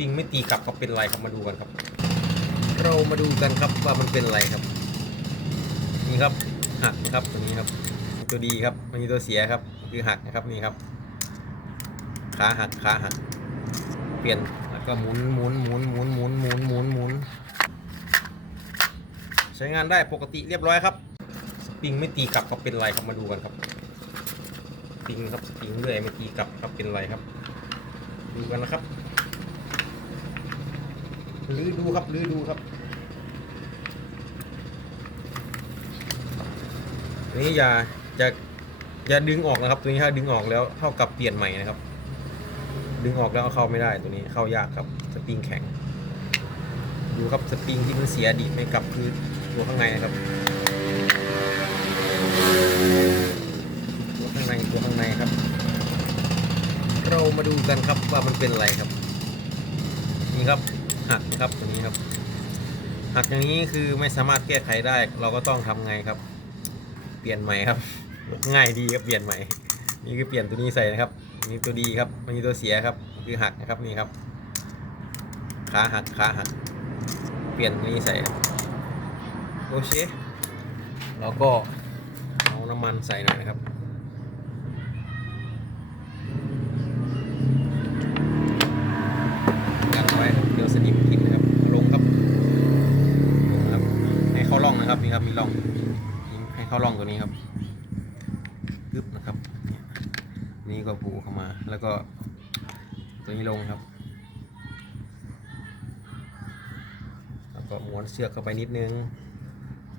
ปิงไม่ตีกลับก็เป็นไรครับมาดูกันครับ เรามาดูกันครับว่ามันเป็นไรครับนี่ครับหักครับตัวนี้ครับ ตัวดีครับมันมีตัวเสียครับคือหักนะครับนี่ครับ ขาหักขาหัก เปลี่ยนแล้วก็หมุนหมุนหมุนหมุนหมุนหมุนหมุนหมุนใช้งานได้ปกติเรียบร้อยครับสปริงไม่ตีกลับก็เป็นไรครับมาดูกันครับสปริงครับสปริงเรื่อยไม่ตีกลับครับเป็นไรครับ ดูกันนะครับ ลื้อดูครับลื้อดูครับ นี่อย่าจะอย่าดึงออกนะครับ ตัวนี้ถ้าดึงออกแล้วเท่ากับเปลี่ยนใหม่นะครับ ดึงออกแล้วเอาเข้าไม่ได้ตัวนี้เข้ายากครับสปริงแข็ง ดูครับสปริงที่มันเสียดีไม่กลับคือตัวข้างในนะครับตัวข้างในตัวข้างในครับ เรามาดูกันครับว่ามันเป็นอะไรครับ นี่ครับ หักนะครับตัวนี้ครับ หักอย่างนี้คือไม่สามารถแก้ไขได้ เราก็ต้องทำไงครับ เปลี่ยนใหม่ครับ ง่ายดีครับเปลี่ยนใหม่ นี่คือเปลี่ยนตัวนี้ใส่นะครับนี่ตัวดีครับมันมีตัวเสียครับ คือหักนะครับนี่ครับ ขาหักขาหัก เปลี่ยนนี้ใส่โอเคเราก็เอาน้ำมันใส่หน่อยนะครับ เข้าร่องตัวนี้ครับปึ๊บนะครับ นี่ก็ผูกเข้ามา แล้วก็ตัวนี้ลงครับ แล้วก็ม้วนเชือกเข้าไปนิดนึง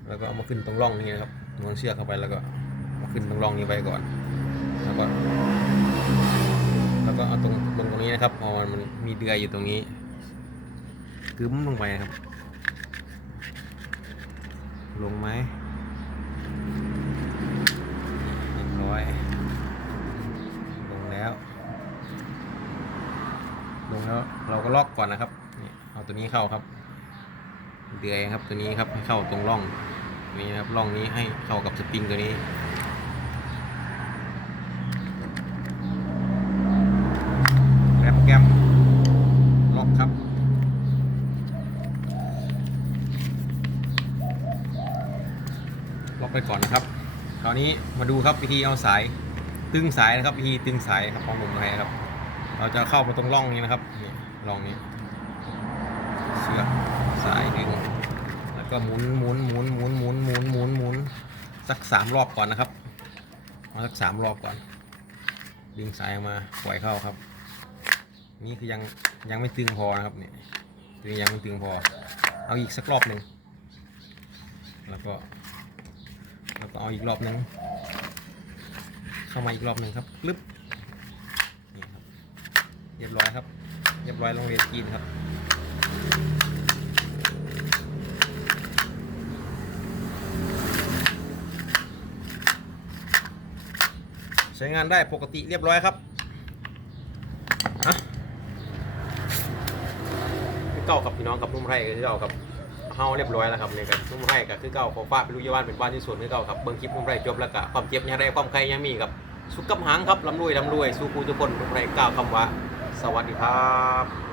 แล้วก็เอามาขึ้นตรงร่องนี้นะครับม้วนเชือกเข้าไปแล้วก็มาขึ้นตรงร่องนี้ไว้ก่อน แล้วก็แล้วก็เอาตรงลงตรงนี้นะครับพอมันมีเดือยอยู่ตรงนี้กึ้มลงไปนะครับ ลงไหมเรียบร้อย ลงแล้ว ลงแล้วเราก็ล็อกก่อนนะครับเอาตัวนี้เข้าครับเดือยครับตัวนี้ครับให้เข้าตรงร่องนี้นะครับร่องนี้ให้เข้ากับสปริงตัวนี้แรมแกมล็อกครับล็อกไปก่อนนะครับคราวนี้มาดูครับวิธีเอาสายตึงสายนะครับวิธีตึงสายครับของผมไทยครับ เราจะเข้ามาตรงร่องนี้นะครับนี่ร่องนี้ เชือกสายดึงแล้วก็หมุนหมุนหมุนหมุนหมุนหมุนหมุนหมุนสักสามรอบก่อนนะครับเอาสักสามรอบก่อน ดึงสายออกมาปล่อยเข้าครับ นี่คือยังยังไม่ตึงพอนะครับเนี่ยตัวนี้ยังไม่ตึงพอ เอาอีกสักรอบหนึ่งแล้วก็แล้วก็เอาอีกรอบหนึ่งเข้ามาอีกรอบหนึ่งครับลึบนี่ครับ รียบร้อยครับ เรียบร้อยโรงเรียนจีนครับใช้งานได้ปกติเรียบร้อยครับอะคือเก่ากับพี่น้องกับนุ่มไร่คือเก่ากับเฮาเรียบร้อยแล้วครับนี่กันนุ่มไร่กับคือเก่าขอฟ้ากเป็นลูกยาบ้านเป็นบ้านที่สวนคือเก่าครับเบิ่งคลิปนุ่มไร่จบแล้วก็ความเจ็บยังได้ความใครยังมีกับสุขกับหางครับลำรวยลำรวยสู้คูทุกคนนุ่มไร่กล่าวคำว่า สวัสดีครับ